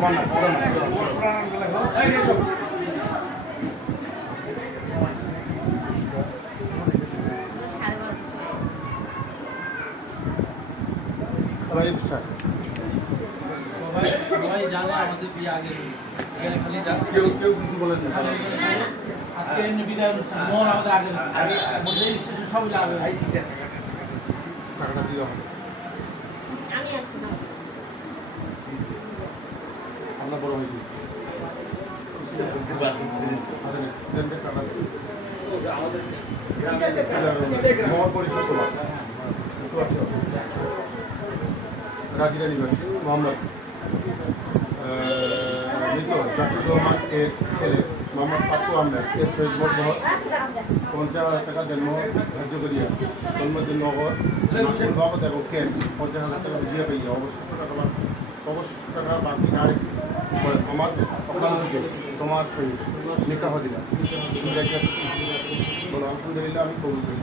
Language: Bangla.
সবাই জানে আমাদের বিয়ে আগে এখানে খালি জাস্ট কেউ কিছু বলেন না। আজকে এমনি বিদায় অনুষ্ঠান মোহন আমাদের আগে মধ্যে স্টেশন সবই লাগবে টাকাটা দিতে হবে। আমি আসছি না আমরা বড় হয়েছি রাজিরা নিবাসী মোহাম্মদ জাফর রহমান এর ছেলে মোহাম্মদ ফাতু আহমেদ এর শহীদ মজমহর 50,000 টাকা জন্ম ধার্য করিয়া জন্মদিন নগর বাবদ এবং কেন 50,000 টাকা বুঝিয়ে পাইয়া অবশিষ্ট টাকা বাকি আর আমার অকালকে তোমার সহিত নিকাহ দিলাম বলো আলহামদুলিল্লাহ আমি কবুল করি